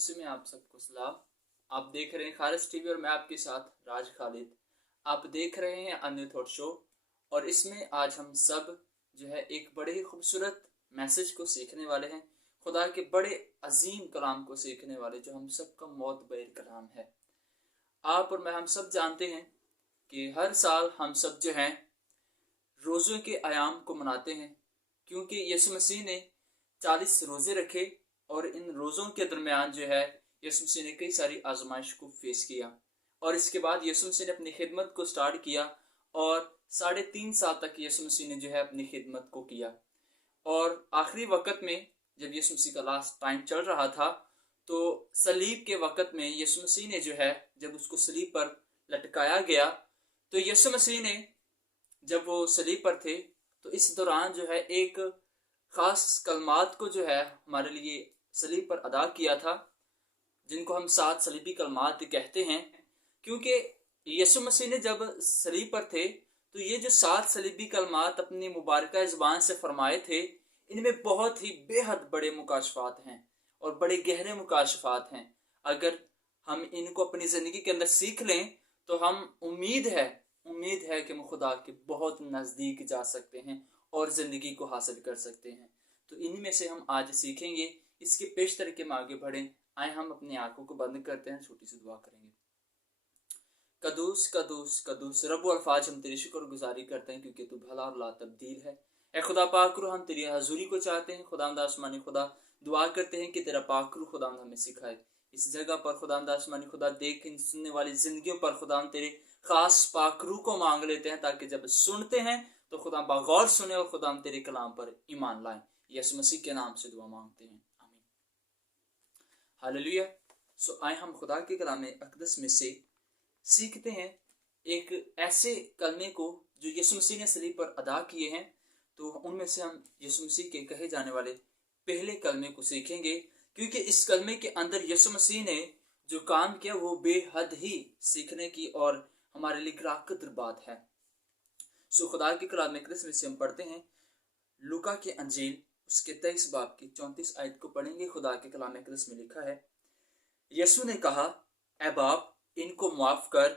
मसीह में आप सबको सलाम। आप देख रहे हैं खारिज टीवी और मैं आपके साथ राज खालिद। आप देख रहे हैं अन्य थॉट शो और इसमें आज हम सब जो है एक बड़े ही खूबसूरत मैसेज को सीखने वाले हैं। खुदा के बड़े अजीम कलाम को सीखने वाले जो हम सब का मोतबर कलाम है। आप और मैं हम सब जानते हैं कि हर साल हम सब जो हैं रोज़ों के आयाम को मनाते हैं, क्योंकि यीशु मसीह ने 40 रोज़े रखे और इन रोज़ों के दरमियान जो है यीशु मसीह ने कई सारी आजमाइश को फेस किया। और इसके बाद यीशु मसीह ने अपनी खिदमत को स्टार्ट किया और 3.5 साल तक यीशु मसीह ने जो है अपनी खिदमत को किया। और आखिरी वक्त में जब यीशु मसीह का लास्ट टाइम चल रहा था, तो सलीब के वक्त में यीशु मसीह ने जो है जब उसको सलीब पर लटकाया गया, तो यीशु मसीह ने जब वो सलीब पर थे तो इस दौरान जो है एक खास कलमात को जो है हमारे लिए सलीब पर अदा किया था, जिनको हम 7 सलीबी कलमात कहते हैं। क्योंकि यीशु मसीह ने जब सलीब पर थे तो ये जो 7 सलीबी कलमात अपनी मुबारक ज़ुबान से फरमाए थे, इनमें बहुत ही बेहद बड़े मुकाशफात हैं और बड़े गहरे मुकाशफात हैं। अगर हम इनको अपनी ज़िंदगी के अंदर सीख लें तो हम उम्मीद है कि हम खुदा के बहुत नज़दीक जा सकते हैं और ज़िंदगी को हासिल कर सकते हैं। तो इन्हीं में से हम आज सीखेंगे। इसके पेश तरीके में आगे बढ़ें। आए हम अपनी आंखों को बंद करते हैं, छोटी सी दुआ करेंगे। कदूस कदूस कदूस रब्बुल अल्फाज, हम तेरी शुक्र गुजारी करते हैं क्योंकि तू भला और ला तब्दील है। ए खुदा पाक रू, हम तेरी हजूरी को चाहते हैं। खुदावंद आसमानी खुदा, दुआ करते हैं कि तेरा पाक रू खुदावंद हमें सिखाए। इस जगह पर खुदावंद आसमानी खुदा देख इन सुनने वाली जिंदगियों पर खुदावंद तेरे खास पाक रू को मांग लेते हैं, ताकि जब सुनते हैं तो खुदा बगौर सुने और खुदा हम तेरे कलाम पर ईमान लाएं। यीशु मसीह के नाम से दुआ मांगते हैं, आमीन। हालेलुया। सो आए हम खुदा के कलाम अक़दस में से सीखते हैं एक ऐसे कलमे को जो यीशु मसीह ने सलीब पर अदा किए हैं। तो उनमें से हम यीशु मसीह के कहे जाने वाले पहले कलमे को सीखेंगे, क्योंकि इस कलमे के अंदर यीशु मसीह ने जो काम किया वो बेहद ही सीखने की और हमारे लिए ग्राहकद्र बात है। सो खुदा के कलाम अक़दस में से हम पढ़ते हैं लूका के अंजील उसके 23 बाब की 34 आयत को पढ़ेंगे। खुदा के कलाम अक़दस में लिखा है, यीशु ने कहा, ऐ बाप, इनको माफ कर,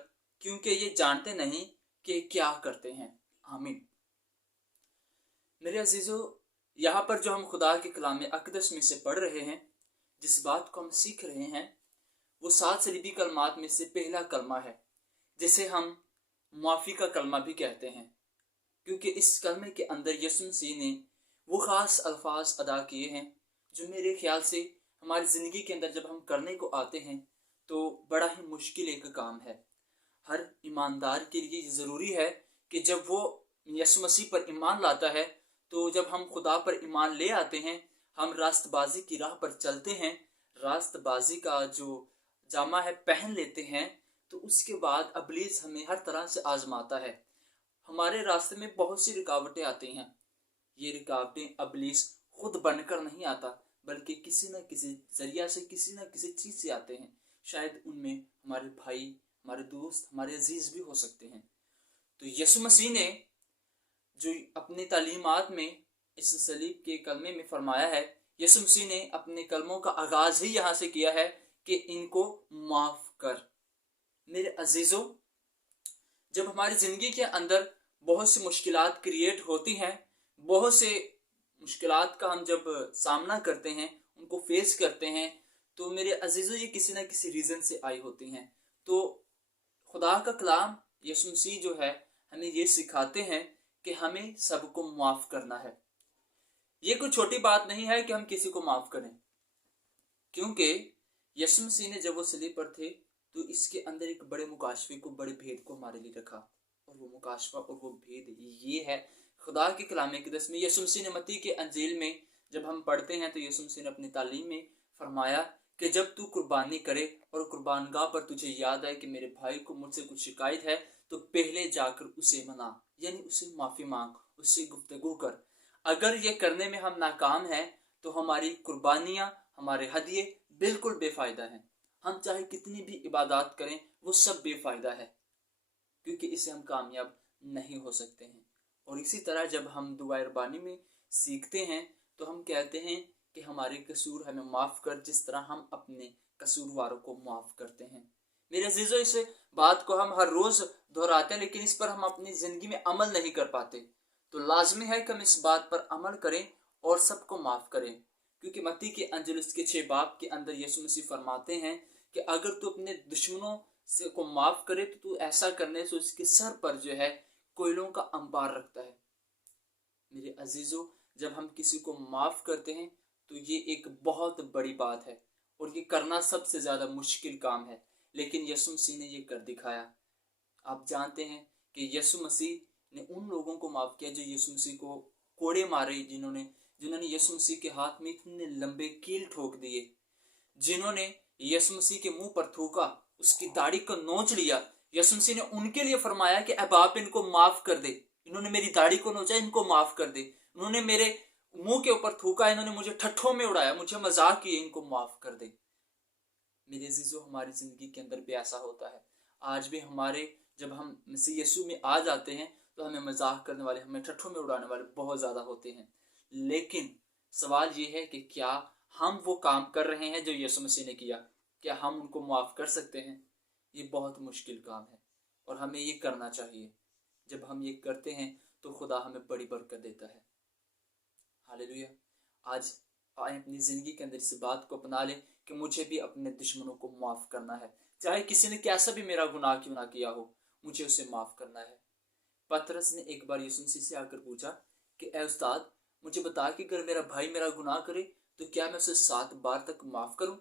क्योंकि ये जानते नहीं कि क्या करते हैं। आमीन। मेरे अजीजों, यहाँ पर जो हम खुदा के कलाम अक़दस में से पढ़ रहे हैं, जिस बात को हम सीख रहे हैं, वो 7 सलीबी कलमात में से पहला कलमा है, जिसे हम माफ़ी का कलमा भी कहते हैं। क्योंकि इस कलमे के अंदर यीशु मसीह ने वो ख़ास अल्फाज अदा किए हैं जो मेरे ख्याल से हमारी ज़िंदगी के अंदर जब हम करने को आते हैं तो बड़ा ही मुश्किल एक काम है। हर ईमानदार के लिए ज़रूरी है कि जब वो यीशु मसीह पर ईमान लाता है, तो जब हम खुदा पर ईमान ले आते हैं, हम रास्तबाजी की राह पर चलते हैं, रास्तबाजी का जो जामा है पहन लेते हैं, तो उसके बाद इब्लीस हमें हर तरह से आजमाता है। हमारे रास्ते में बहुत सी रुकावटें आती हैं। ये रुकावटें इब्लीस खुद बनकर नहीं आता, बल्कि किसी न किसी जरिया से, किसी न किसी चीज़ से आते हैं। शायद उनमें हमारे भाई, हमारे दोस्त, हमारे अजीज भी हो सकते हैं। तो यीशु मसीह ने जो अपनी तालीमात में इस सलीब के कलमे में फरमाया है, यीशु मसीह ने अपने कलमों का आगाज ही यहाँ से किया है कि इनको माफ कर। मेरे अजीजों, जब हमारी ज़िंदगी के अंदर बहुत सी मुश्किलात क्रिएट होती हैं, बहुत से मुश्किलात का हम जब सामना करते हैं, उनको फेस करते हैं, तो मेरे अजीज़ों ये किसी न किसी रीज़न से आई होती हैं। तो खुदा का कलाम यीशु मसीह जो है हमें ये सिखाते हैं कि हमें सबको माफ़ करना है। ये कोई छोटी बात नहीं है कि हम किसी को माफ़ करें, क्योंकि यीशु मसीह ने जब वो सलीब पर थे तो इसके अंदर एक बड़े मुकाशफे को, बड़े भेद को हमारे लिए रखा। और वो मुकाशफा और वो भेद ये है, खुदा के कलाम अक़दस में यीशु मसीह ने मत्ती के अंजील में जब हम पढ़ते हैं तो यीशु मसीह ने अपनी तालीम में फरमाया कि जब तू कुर्बानी करे और कुर्बानगाह पर तुझे याद आए कि मेरे भाई को मुझसे कुछ शिकायत है, तो पहले जाकर उसे मना, यानी उसे माफ़ी मांग, उससे गुफ्तगू कर। अगर ये करने में हम नाकाम हैं तो हमारी कुर्बानियाँ, हमारे हदिये बिल्कुल बेफ़ायदा हैं। हम चाहे कितनी भी इबादत करें, वो सब बेफ़ायदा है, क्योंकि इससे हम कामयाब नहीं हो सकते हैं। और इसी तरह जब हम दुआ रबानी में सीखते हैं तो हम कहते हैं कि हमारे कसूर हमें माफ़ कर, जिस तरह हम अपने कसूरवारों को माफ करते हैं। मेरे अजीजों, इस बात को हम हर रोज दोहराते हैं, लेकिन इस पर हम अपनी जिंदगी में अमल नहीं कर पाते। तो लाजमी है कि हम इस बात पर अमल करें और सबको माफ करें, क्योंकि मत्ती के अंजिल उसके 6 बाब के अंदर यीशु मसीह फरमाते हैं कि अगर तू अपने दुश्मनों से को माफ करे तो तू ऐसा करने से उसके सर पर जो है कोयलों का अंबार रखता है। मेरे अजीजों, जब हम किसी को माफ करते हैं तो ये एक बहुत बड़ी बात है, और ये करना सबसे ज्यादा मुश्किल काम है, लेकिन यीशु मसीह ने ये कर दिखाया। आप जानते हैं कि यीशु मसीह ने उन लोगों को माफ किया जो यीशु मसीह को कोड़े मारे, जिन्होंने जिन्होंने यीशु मसीह के हाथ में इतने लंबे कील ठोक दिए, जिन्होंने यीशु मसीह के मुंह पर थूका, उसकी दाढ़ी को नोच लिया। यीशु मसीह ने उनके लिए फरमाया कि अब आप इनको माफ कर दे, इन्होंने मेरी दाढ़ी को नोचा, इनको माफ कर दे, उन्होंने मेरे मुंह के ऊपर थूका, इन्होंने मुझे ठट्ठों में उड़ाया, मुझे मजाक किए, इनको माफ कर दे। मेरे अजीजों, हमारी जिंदगी के अंदर भी ऐसा होता है। आज भी हमारे जब हम मसीह यीशु में आ जाते हैं तो हमें मजाक करने वाले, हमें ठट्ठों में उड़ाने वाले बहुत ज्यादा होते हैं। लेकिन सवाल ये है कि क्या हम वो काम कर रहे हैं जो यीशु मसीह ने किया? क्या हम उनको माफ कर सकते हैं? ये बहुत मुश्किल काम है और हमें ये करना चाहिए। जब हम ये करते हैं तो खुदा हमें बड़ी बरकत देता है। हालेलुया। आज आए अपनी जिंदगी के अंदर इस बात को अपना लें कि मुझे भी अपने दुश्मनों को माफ करना है, चाहे किसी ने कैसा भी मेरा गुनाह क्यों ना किया हो, मुझे उसे माफ करना है। पतरस ने एक बार यीशु मसीह से आकर पूछा कि ए उस्ताद, मुझे बता कि अगर मेरा भाई मेरा गुनाह करे तो क्या मैं उसे 7 बार तक माफ करूं?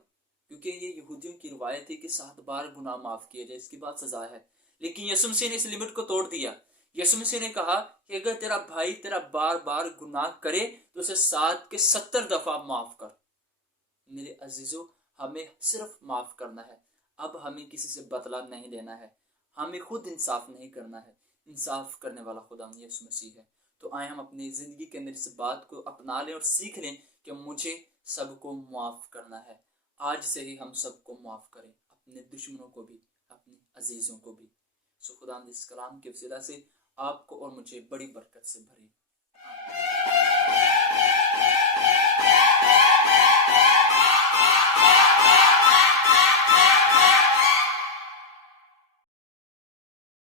क्योंकि ये यहूदियों की रिवायत है कि 7 बार गुनाह माफ किया जाए, इसके बाद सजा है। लेकिन यीशु मसीह ने इस लिमिट को तोड़ दिया। यीशु मसीह ने कहा कि अगर तेरा भाई तेरा बार बार गुनाह करे तो उसे 7 के 70 दफा माफ कर। मेरे अजीजों, हमें सिर्फ माफ करना है। अब हमें किसी से बदला नहीं लेना है, हमें खुद इंसाफ नहीं करना है। इंसाफ करने वाला खुदा यीशु मसीह है। तो आए हम अपनी जिंदगी के अंदर इस बात को अपना लें और सीख लें कि मुझे सबको माफ करना है। आज से ही हम सबको माफ करें, अपने दुश्मनों को भी, अपने अजीजों को भी। सो खुदा इस कलाम के वसीला से आपको और मुझे बड़ी बरकत से भरे।